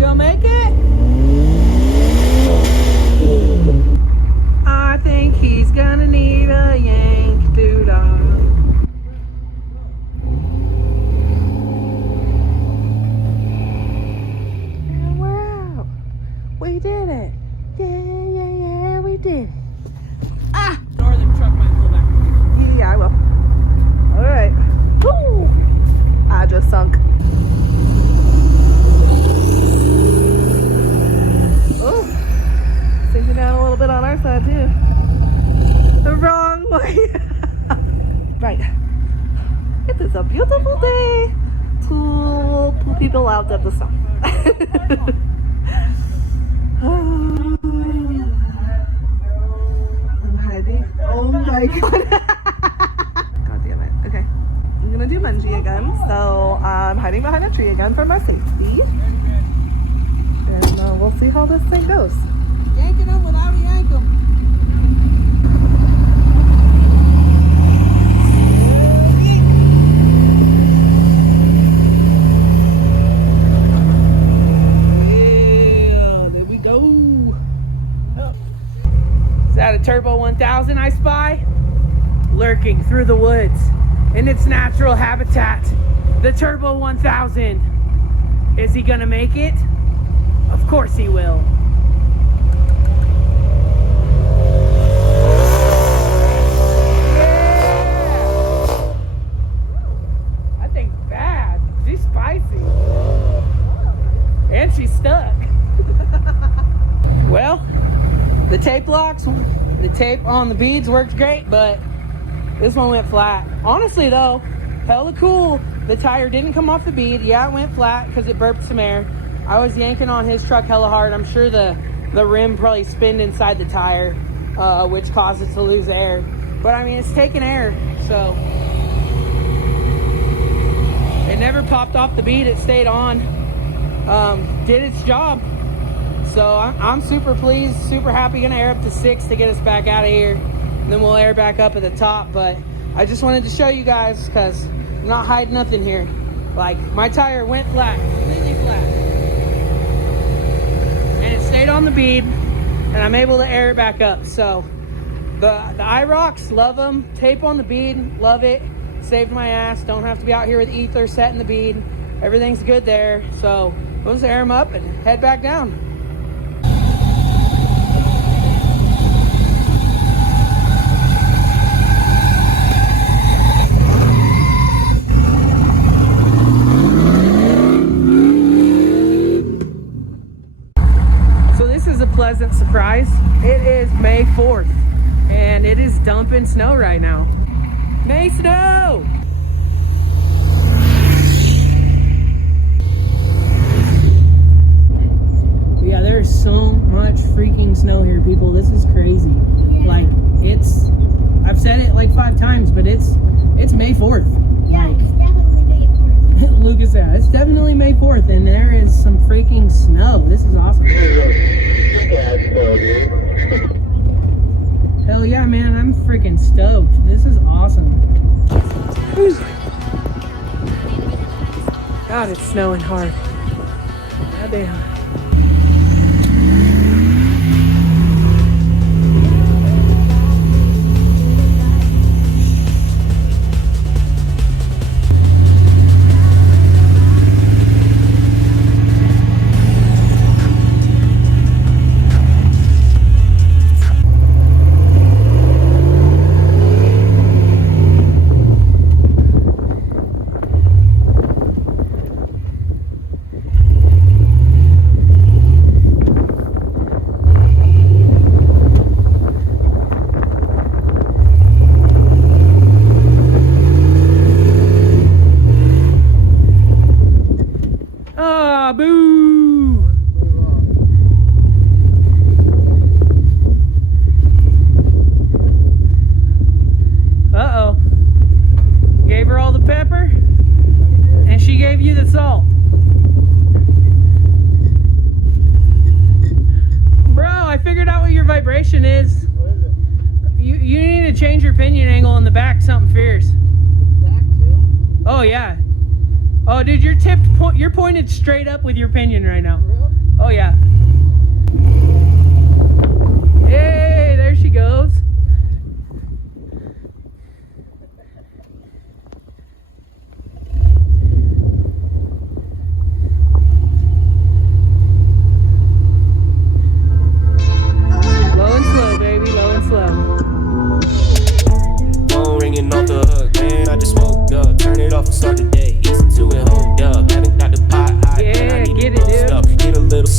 gonna make it? I think he's gonna need a yank doo-dah. And we're out. We did it. Yeah, we did it. Ah! Northern truck might pull back. Yeah, I will. Alright. Woo! I just sunk. Oh, sinking down a little bit on our side too. The wrong way. Right. It is a beautiful day to pull people out of the sun. I'm hiding. Oh my god. God damn it. Okay. I'm gonna do bungee again. So I'm hiding behind a tree again for my safety. And we'll see how this thing goes. Yanking them without a yank them. Yeah, there we go. Oh. Is that a Turbo 1000 I spy? Lurking through the woods in its natural habitat. The Turbo 1000. Is he gonna make it? Of course he will. Yeah! That thing's bad. She's spicy. And she's stuck. Well, the tape locks, the tape on the beads worked great, but this one went flat. Honestly though, hella cool. The tire didn't come off the bead. Yeah, it went flat because it burped some air. I was yanking on his truck hella hard. I'm sure the rim probably spinned inside the tire, which caused it to lose air. But I mean, it's taking air, so. It never popped off the bead, it stayed on. Did its job. So I'm super pleased, super happy. Gonna air up to 6 to get us back out of here. And then we'll air back up at the top. But I just wanted to show you guys because I'm not hiding nothing here. Like, my tire went flat, completely flat. And it stayed on the bead, and I'm able to air it back up. So the IROCs, love them. Tape on the bead, love it. Saved my ass. Don't have to be out here with ether setting the bead. Everything's good there. So we'll just air them up and head back down. A pleasant surprise. It is May 4th and it is dumping snow right now. May snow! Yeah, there's so much freaking snow here, people. This is crazy. Like, I've said it like 5 times, but it's May 4th. Yeah, like, it's definitely May 4th. Lucas said, it's definitely May 4th and there is some freaking snow. This is awesome. Hell yeah, man, I'm freaking stoked. This is awesome. Whew. God, it's snowing hard. Goddamn. Boo! Uh-oh. Gave her all the pepper, and she gave you the salt. Bro, I figured out what your vibration is. What is it? You need to change your pinion angle on the back, something fierce. Back too? Oh, yeah. Oh, dude, you're pointed straight up with your pinion right now. For real?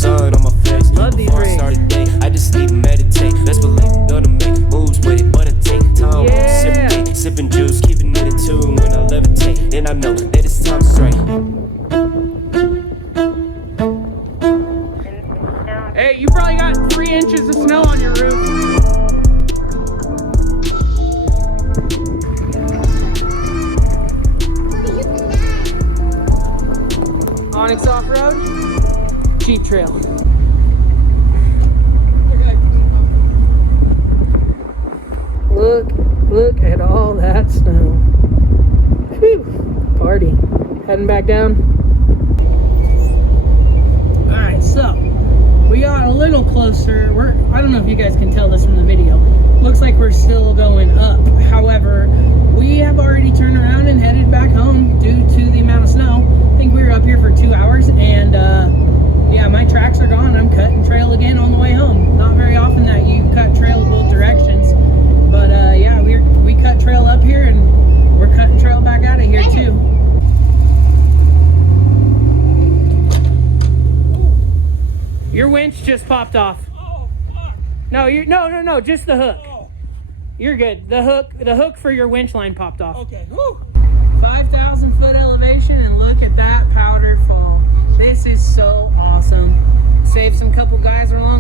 sun on my face. Love these Before I rigs. start a day, I just need to meditate. Best believe I'm gonna make moves with it, but it take time. Yeah. Sipping juice, keeping it in tune. When I levitate, then I know that it's time to strike. Hey, you probably got 3 inches of snow on your roof. Onyx Off-Road, Jeep Trail. Look at all that snow. Whew, party. Heading back down. Alright, so we got a little closer. I don't know if you guys can tell this from the video. Looks like we're still going up. However, we have already turned around and headed back home due to the amount of snow. I think we were up here for 2 hours, and yeah, my tracks are gone. I'm cutting trail again on the way home. Not very often that you cut trail both directions, but yeah, we cut trail up here, and we're cutting trail back out of here too. Your winch just popped off. Oh, fuck. No, no, just the hook. You're good. The hook for your winch line popped off. Okay. Woo. 5,000 foot elevation, and look at that powder fall. This is so awesome. Saved some couple guys along